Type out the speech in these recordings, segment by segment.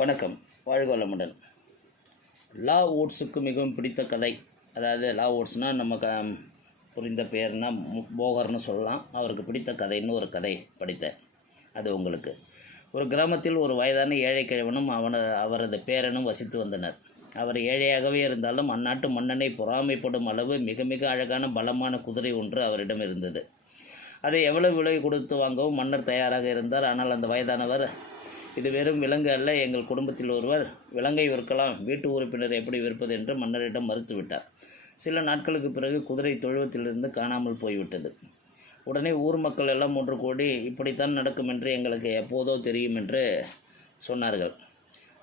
வணக்கம். வாழ்க வளமுடன் லா ஓட்ஸுக்கு மிகவும் பிடித்த கதை. அதாவது லா ஓட்ஸ்னால் நம்ம க புரிந்த பேர்னால் போகர்னு சொல்லலாம். அவருக்கு பிடித்த கதைன்னு ஒரு கதை படித்தேன் அது உங்களுக்கு. ஒரு கிராமத்தில் ஒரு வயதான ஏழை கிழவனும் அவன அவரது பேரனும் வசித்து வந்தனர். அவர் ஏழையாகவே இருந்தாலும் அந்நாட்டு மன்னனை பொறாமைப்படும் அளவு மிக மிக அழகான பலமான குதிரை ஒன்று அவரிடம் இருந்தது. அதை எவ்வளவு விலை கொடுத்து வாங்கவும் மன்னர் தயாராக இருந்தார். ஆனால் அந்த வயதானவர் இது வெறும் விலங்கு அல்ல எங்கள் குடும்பத்தில் ஒருவர் விலங்கை விற்கலாம். வீட்டு உறுப்பினர் எப்படி விற்பது என்று மன்னரிடம் மறுத்துவிட்டார். சில நாட்களுக்கு பிறகு குதிரை தொழுவத்திலிருந்து காணாமல் போய்விட்டது. உடனே ஊர் மக்கள் எல்லாம் ஒன்று கூடி இப்படித்தான் நடக்கும் என்று எங்களுக்கு எப்போதோ தெரியும் என்று சொன்னார்கள்.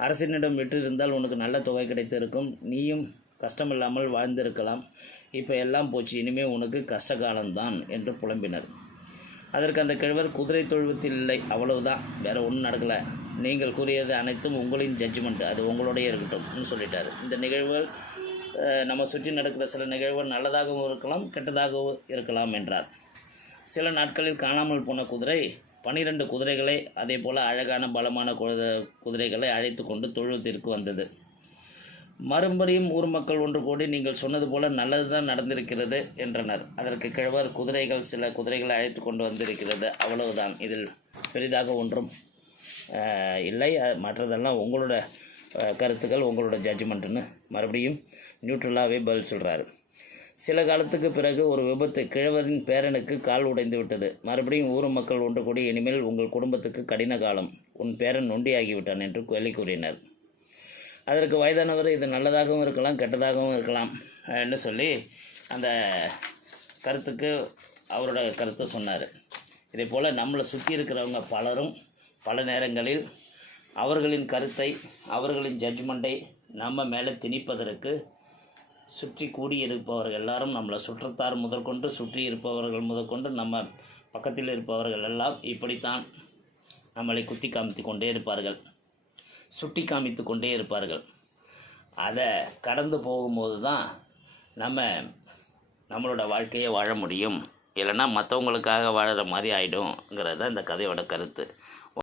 அரசினிடம் விட்டிருந்தால் உனக்கு நல்ல தொகை கிடைத்திருக்கும். நீயும் கஷ்டமில்லாமல் வாழ்ந்திருக்கலாம். இப்போ எல்லாம் போச்சு. இனிமேல் உனக்கு கஷ்ட காலம்தான் என்று புலம்பினர். அதற்கு அந்த கிழவர் குதிரை தொழுவத்தில் இல்லை. அவ்வளவுதான். வேற ஒன்றும் நடக்கலை. நீங்கள் கூறியது அனைத்தும் உங்களின் ஜட்ஜ்மெண்ட் அது உங்களுடைய இருக்கட்டும்னு சொல்லிட்டாரு. இந்த நிகழ்வுகள் நம்ம சுற்றி நடக்கிற சில நிகழ்வுகள் நல்லதாகவும் இருக்கலாம் கெட்டதாகவும் இருக்கலாம் என்றார். சில நாட்களில் காணாமல் போன குதிரை பனிரெண்டு குதிரைகளை அதே போல் அழகான பலமான குதிரைகளை அழைத்து கொண்டு தொழுவத்திற்கு வந்தது. மறுபடியும் ஊர் மக்கள் ஒன்று கூடி நீங்கள் சொன்னது போல நல்லதுதான் நடந்திருக்கிறது என்றனர். அதற்கு கிழவர் குதிரைகள் சில குதிரைகளை அழைத்து கொண்டு வந்திருக்கிறது. அவ்வளவுதான். இதில் பெரிதாக ஒன்றும் இல்லை. மற்றதெல்லாம் உங்களோட கருத்துக்கள் உங்களோட ஜட்ஜ்மெண்ட்டுன்னு மறுபடியும் நியூட்ரலாகவே பதில் சொல்கிறாரு சில காலத்துக்கு பிறகு ஒரு விபத்து கிழவரின் பேரனுக்கு கால் உடைந்து விட்டது. மறுபடியும் ஊர் மக்கள் ஒன்று கூடி இனிமேல் உங்கள் குடும்பத்துக்கு கடின காலம். உன் பேரன் நொண்டியாகிவிட்டான் என்று கேள்வி கூறினர். அதற்கு வயதானவர் இது நல்லதாகவும் இருக்கலாம் கெட்டதாகவும் இருக்கலாம் என்று சொல்லி அந்த கருத்துக்கு அவரோட கருத்தை சொன்னார். இதே போல் நம்மளை சுற்றி இருக்கிறவங்க பலரும் பல நேரங்களில் அவர்களின் கருத்தை அவர்களின் ஜட்ஜ்மெண்ட்டை நம்ம மேலே திணிப்பதற்கு சுற்றி கூடியிருப்பவர்கள் எல்லாரும் நம்மளை சுற்றத்தார் முதற்கொண்டு சுற்றி இருப்பவர்கள் முதற்கொண்டு நம்ம பக்கத்தில் இருப்பவர்கள் எல்லாம் இப்படித்தான் நம்மளை குத்தி காமித்து கொண்டே இருப்பார்கள். சுட்டி காமித்து கொண்டே இருப்பார்கள். அதை கடந்து போகும்போது தான் நம்ம நம்மளோட வாழ்க்கையை வாழ முடியும். இல்லைன்னா மற்றவங்களுக்காக வாழற மாதிரி ஆகிடும்ங்கிறது தான் இந்த கதையோட கருத்து.